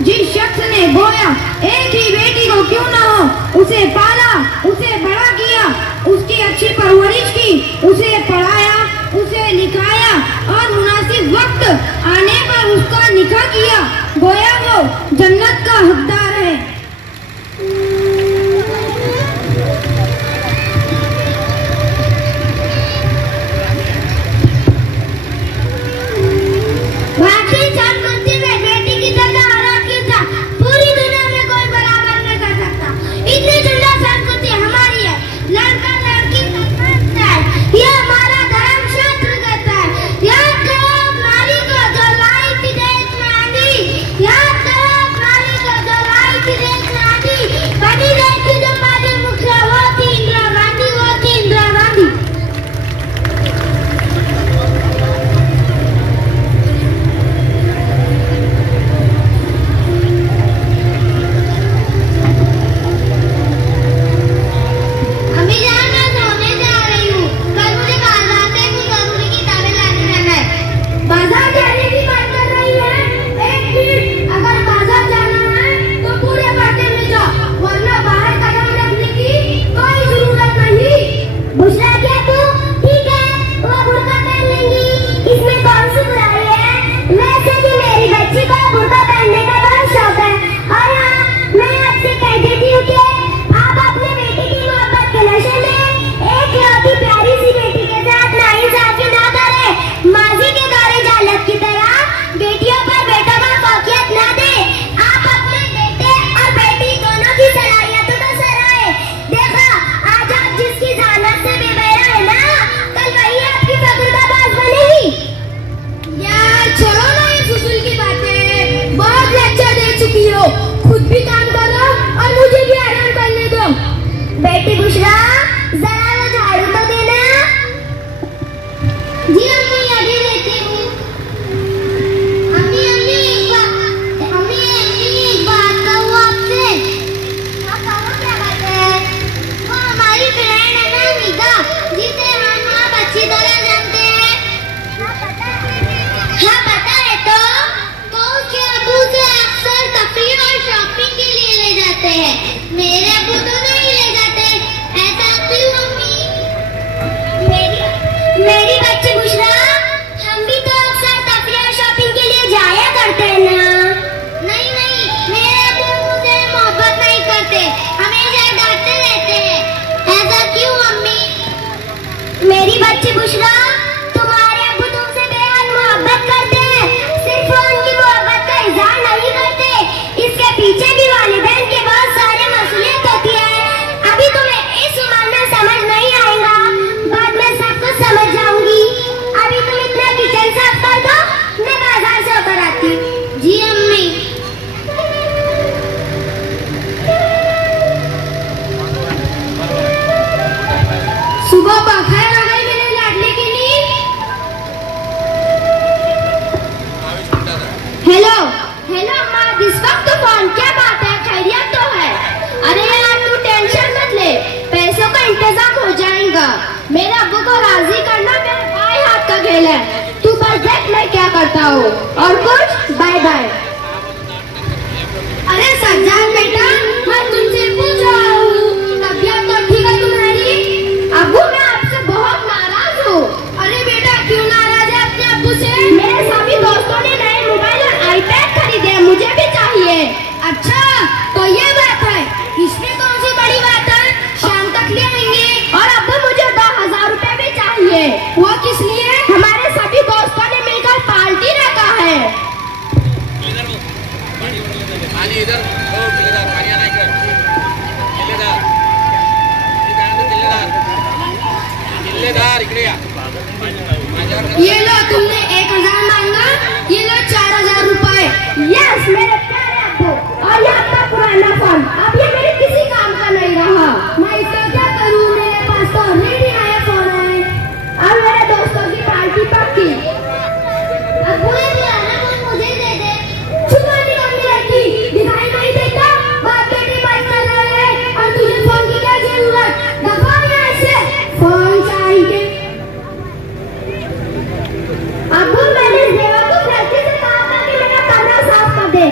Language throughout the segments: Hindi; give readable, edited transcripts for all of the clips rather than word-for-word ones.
जिस शख्स ने बोया एक ही बेटी को क्यों ना हो, उसे पाला, उसे बड़ा किया, उसकी अच्छी परवरिश की, उसे पढ़ाया, उसे लिखाया और मुनासिब वक्त आने पर उसका निकाह किया, गोया वो जन्नत का हकदार है। खुद भी काम करो और मुझे भी आराम करने दो। बेटी बुशरा, जरा वो झाड़ू तो देना। जी अम्मी, अभी देती हूँ। अम्मी एक बात कहूँ आपसे। हाँ कहो, क्या बात है? वो हमारी फ्रेंड है ना निगा, जिसे हम आप अच्छी तरह जानते हैं। हाँ पता है तो उसके अब्बू से अक्सर तफरीह और शॉपिंग के लिए ले जाते हैं। मेरे अब्बू तो नहीं ले जाते। ऐसा क्यों अम्मी? मेरी बच्ची बुशरा, हम भी तो अक्सर तफरीह और शॉपिंग के लिए जाया करते हैं ना। नहीं मेरे अब्बू मुझसे मोहब्बत नहीं करते, हमेशा डांटते रहते हैं। ऐसा क्यों अम्मी? मेरी बच्ची बुशरा, तुम्हारे अब्बू तुमसे बेहद मोहब्बत करते हैं, सिर्फ उनकी मोहब्बत का इजहार नहीं करते, इसके पीछे भी वालिदैन के बहुत सारे मसलियत होती है। अभी तुम्हें इस उम्र में समझ नहीं आएगा, बाद में सब कुछ समझ जाऊंगी। अभी तुम इतना किचन साफ कर दो, मैं बाजार से होकर आती। जी अम्मी। सुबह बखैर आ गई मेरे लाडले की नींद। हेलो अम्मा, इस वक्त फोन, क्या बात है? खैरियत तो है? अरे यार तू टेंशन मत ले, पैसों का इंतजाम हो जाएगा। मेरे अब्बू को राजी करना मेरे बाएं हाथ का खेल है। तू बस देख मैं क्या करता हूँ। और कुछ बाय बाय। अरे सज्जाद बेटा, मैं तुमसे पूछ रहा हूँ, तबीयत तो ठीक है तुम्हारी? अब्बू मैं आपसे बहुत नाराज हूँ। अरे बेटा क्यों नाराज है अपने अब्बू से? मेरे सभी दोस्तों ने नए मोबाइल और आईपैड खरीदे, मुझे भी चाहिए। अच्छा तो ये बात है, इसमें कौन सी बड़ी बात है? शाम तक ले आएंगे। और अब्बू मुझे 2000 रुपए भी चाहिए। वो किस लिए? हमारे सभी दोस्तों ने मिलकर पार्टी रखा है। ये लो, तुमने 1000 मांगा, ये लो 4000 रुपए। यस मेरे प्यारे अब्बू, और ये आपका पुराना फोन, अब ये मेरे किसी काम का नहीं रहा। मैं इसका क्या करूँ? मेरे पास तो ऑलरेडी नया फोन है और मेरे दोस्तों की पार्टी पक्की। अब्बू ये पुराना फोन मुझे दे दे। छुपाने वाली लड़की, दिखाई नहीं देता, बात बेटी बात कर रहे हैं और तुझे फोन की क्या जरूरत? दफा यहाँ से, फोन चाहिए। अब्बू मैंने बेवकूफ लड़की से कहा था कि मेरा कमरा साफ कर दे,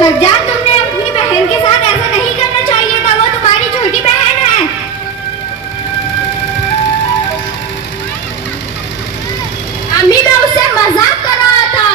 सज्जाद, तुमने अपनी बहन के साथ ऐसा नहीं करना चाहिए था, वो तुम्हारी छोटी बहन है। अम्मी, मैं उससे मजाक कर रहा था।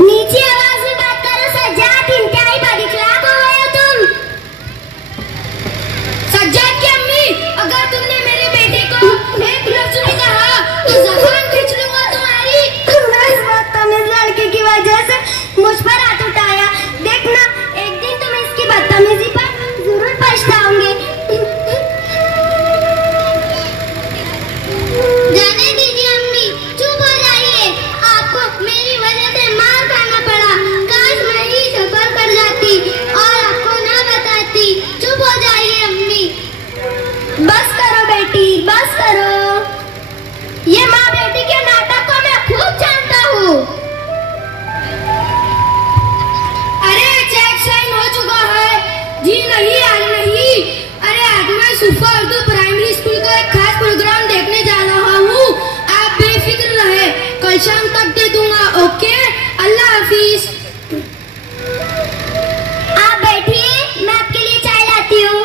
नीचे आवाज में बात करो सज्जाद, इंतहाई बदअखलाक हो गए हो तुम। सज्जाद की अम्मी, अगर तुमने मेरे बेटे को एक लफ्ज भी कहा तो ज़बान खींच लूंगा तुम्हारी। इस बदतमीज लड़के की वजह से मुझ पर हाथ उठाया। देखना, एक दिन तुम इसकी बदतमीजी पर जरूर पछताओगे। जाने दीजिए अम्मी, चुप हो जाइए। आपको मेरी वजह से मार खाना पड़ा। काश मैं ही सफर कर जाती और आपको ना बताती। चुप हो जाइए अम्मी। बस करो बेटी, बस करो। ये माँ बेटी के नाटक को मैं खूब जानता हूँ। अरे चेक साइन हो चुका है। जी नहीं, आज नहीं। अरे आज मैं सुफा उर्दू प्राइमरी स्कूल का एक खास प्रोग्राम देखने जा रहा हूँ। आप बेफिक्र रहे, कल शाम तक दे दूंगा। ओके, अल्लाह हाफिज। आप बैठिए, मैं आपके लिए चाय लाती हूँ।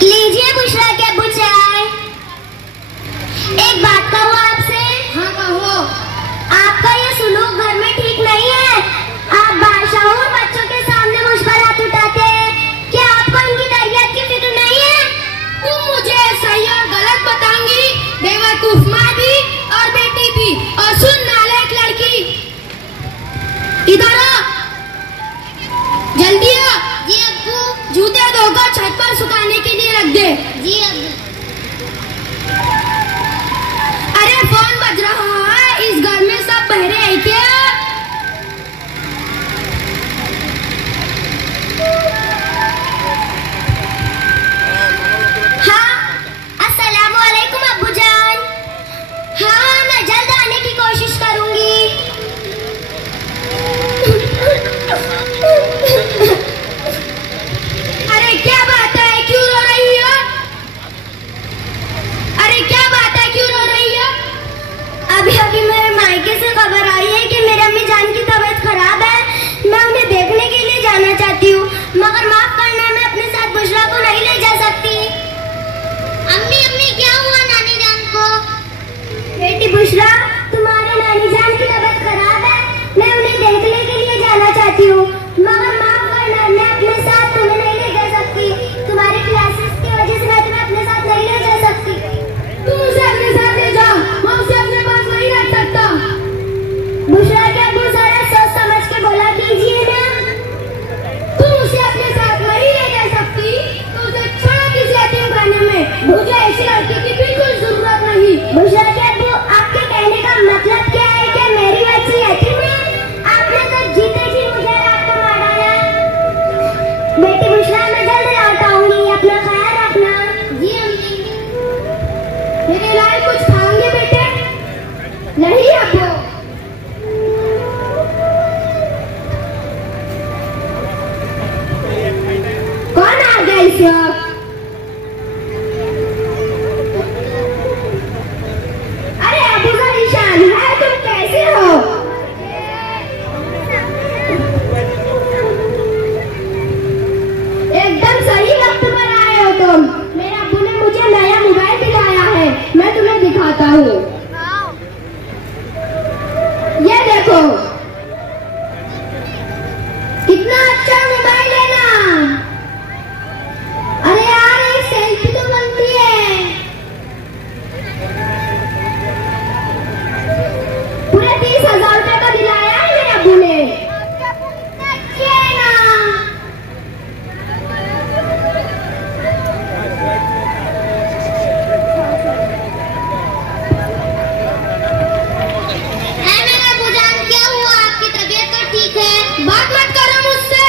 लीजिए बुशरा के अब्बू चाय। एक बात कहूँ आपसे? हाँ कहो। आपका ये सुलूक घर में ठीक नहीं है। आप बादशाहों बच्चों के सामने मुझ पर हाथ उठाते हैं। क्या आपको इनकी तरबियत की फिक्र नहीं है? तुम मुझे सही और गलत बताऊंगी, बेवकूफ माँ भी और बेटी भी। और सुन नालायक लड़की, इधर आ, जल्दी आ। जी अब्बू। जूते धोकर छत पर सुखाने के लिए रख दे। जी अब्बू। अरे फोन बज रहा है, इस घर में सब बहरे हैं क्या? हाँ, अस्सलामु अलैकुम अब्बू जान। हाँ, मैं जल्द आने की कोशिश करूंगी। अरे क्या बात है, क्यों रो रही हो? अरे क्या बात है, क्यों रो रही हो? अभी अभी मेरे मायके से खबर आई है कि मेरे अम्मी जान की तबीयत खराब है। मैं उन्हें देखने के लिए जाना चाहती हूँ, मगर माफ करना, मैं अपने साथ बुशरा को नहीं ले जा सकती। अम्मी अम्मी, क्या हुआ नानी जान को? बेटी बुशरा, तुम्हारे नानी जान की तबीयत खराब है। मैं उन्हें देखने के लिए जाना चाहती हूँ, मगर माफ करना, मैं अपने साथ तुम्हें नहीं ले जा सकती। तुम्हारी क्लासेस की वजह से मैं तुम्हें अपने साथ नहीं ले जा सकती। तुम उसे अपने साथ ले जाओ, मैं उसे अपने पास नहीं रख सकता। बुशरा के अब्बू जरा सोच समझ के बोला कीजिए ना। तुम उसे अपने साथ नहीं ले जा सकती तो उसे छोड़ो किसी यतीम खाने में। मुझे ऐसी लड़की की बिल्कुल जरूरत नहीं। बुशरा के अब्बू, आपके कहने का मतलब क्या है? कि मेरी बच्ची यतीम है? आपने तो जीते जी मुझे रात को मार डाला। बेटी बुशरा, मैं जल्द लौट आऊंगी, अपना ख्याल रखना। जी अम्मी। मेरे लायक कुछ खाओगे बेटे? नहीं अब्बू। कौन आ गया इस वक्त? अरे अबू का निशान है, तुम कैसे हो? एकदम सही वक्त पर आए हो तुम। मेरे अब्बू ने मुझे नया मोबाइल दिलाया है, मैं तुम्हें दिखाता हूँ। ये देखो, कितना अच्छा मोबाइल है ना। अरे यार, एक सेल्फी तो बनती है। पूरे 30,000 रुपए का दिलाया है मेरे अब्बू ने। अच्छे है ना। मेरे अब्बू जान, क्या हुआ? आपकी तबीयत तो ठीक है? बात मत करो मुझसे।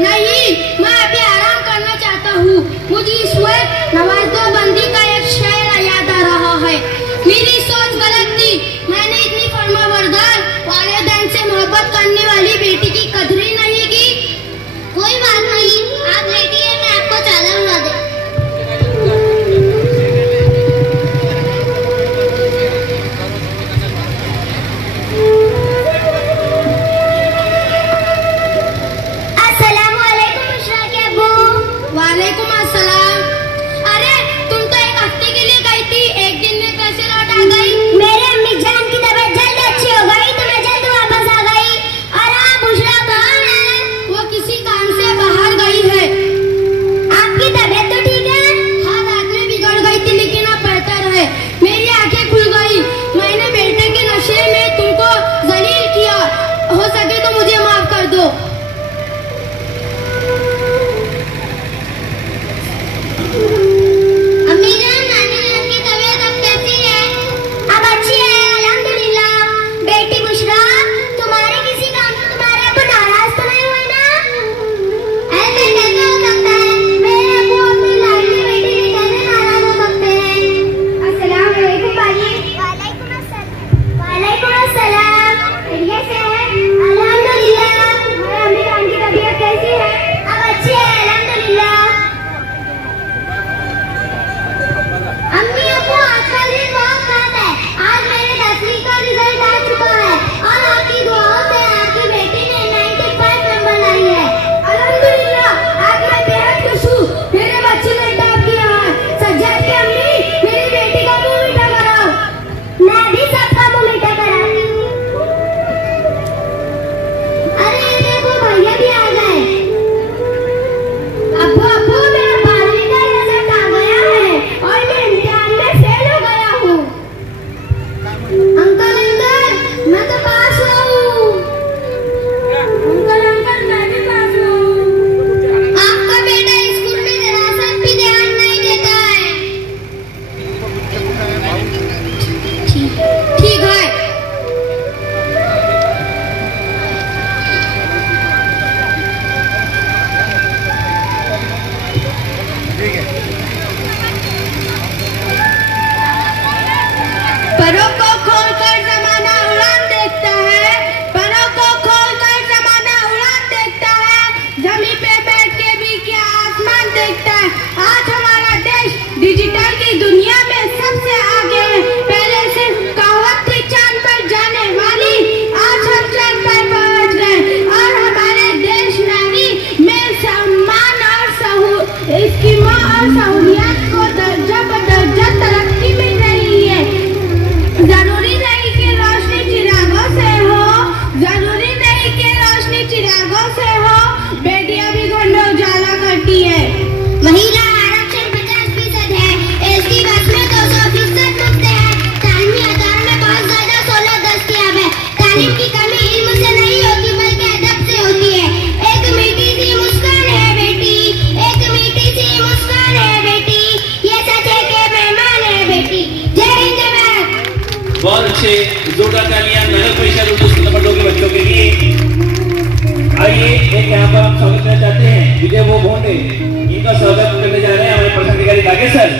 नहीं, मैं अभी आराम करना चाहता हूँ। मुझे इस वक्त नवाजोबंदी का एक शेर याद आ रहा है। मेरी सोच गलत थी, मैंने इतनी फर्माबरदार वालिदैन से मोहब्बत करने वाली बेटी की कदर ही नहीं की। कोई बात नहीं, आप बैठिए, मैं आपको चादर उड़ा दूं। वालेकुम अस्सलाम। अरे तुम तो एक हफ्ते के लिए गई थी, एक दिन में कैसे लौट आ गई? मेरे अम्मी जान की तबीयत जल्द अच्छी हो गई तो मैं जल्द वापस आ गई। और आप बुशरा कहाँ है? वो किसी काम से बाहर गई है। आपकी तबीयत तो ठीक है? हाँ, रात में बिगड़ गई थी लेकिन अब बेहतर है। मेरी आंखें खुल गई। मैंने बेटे के नशे में तुमको जलील किया, हो सके तो मुझे माफ कर दो। अम्मी जान, नानी जान की तबीयत अब कैसी है? अब अच्छी है, अल्हम्दुलिल्लाह। बेटी बुशरा, तुम्हारे किसी काम से तुम्हारे अब्बू नाराज तो नहीं हुए ना? ऐसे कैसे हो सकता है? मेरे अब्बू अपनी लाडली बेटी से कैसे नाराज हो सकते हैं? अस्सलाम वालेकुम बाजी। वालेकुम अस्सलाम। वालेकुम अस्सलाम। खैरियत से है? अल्हम्दुलिल्लाह। हमारे अम्मी जान की तबीयत कैसी है? अब अच्छी है, अल्हम्दुलिल्लाह। अम्मी अब्बू, आज का दिन बहुत खास है। आज मेरे 10वीं का रिजल्ट आ चुका है और आपकी दुआओं से आपकी बेटी ने 95 नंबर लाई है। अल्हम्दुलिल्लाह, आज मैं बेहद खुश हूँ। मेरे बच्चे ने टॉप किया है। सज्जाद की अम्मी, मेरी बेटी का मुंह मीठा कराओ। मैं भी सबका मुंह मीठा कराती हूँ। अरे देखो, भैया भी आ गए। अब्बू अब्बू, मेरा 12वीं का रिजल्ट आ गया है और मैं इम्तिहान में फेल हो गया हूँ। अंकल अंकल, मैं तो पास हूँ। अंकल अंकल, मैं भी पास हूँ। आपका बेटा स्कूल में जरा सा भी ध्यान नहीं देता है। ठीक है। परों को खोलकर ज़माना उड़ान देखता है, परों को खोलकर ज़माना उड़ान देखता है, ज़मीन पे बैठ के भी क्या आसमान देखता है। आज हमारा देश डिजिटल की दुनिया में सबसे आगे है। पहले सिर्फ कहावत थी चांद पर जाने वाली, आज हम चांद पर पहुंच गए और हमारे देश नारी में सम्मान और इसकी माँ और सहूलियत को दर्जा बदर्जा तरक्की मिल रही है। जरूरी नहीं कि रोशनी चिरागों से हो, जरूरी नहीं कि रोशनी चिरागों से हो, बेटियां भी घंटों उजाला करती है। महिला आरक्षण 50% है, एसटी बस में 200% मुफ्त है, तालीमी अदारों में बहुत ज्यादा सहूलत दस्तयाब है। तालीम की कमी इल्म से नहीं होती बल्कि अदब से होती है। एक मीठी सी मुस्कान है बेटी, एक मीठी सी मुस्कान है बेटी, ये सच है कि मेहमान है बेटी। जय हिंद, जय भारत। बहुत अच्छे, जोरदार तालियां नगर परिषद उर्दू स्कूल नंबर 2 के बच्चों के लिए। आइए, एक यहाँ पर हम स्वागत करना चाहते हैं विजय वो भोंडे, इनका स्वागत करने जा रहे हैं हमारे प्रधान अधिकारी राकेश सर।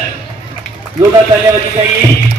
जोरदार तालियां बजाइए।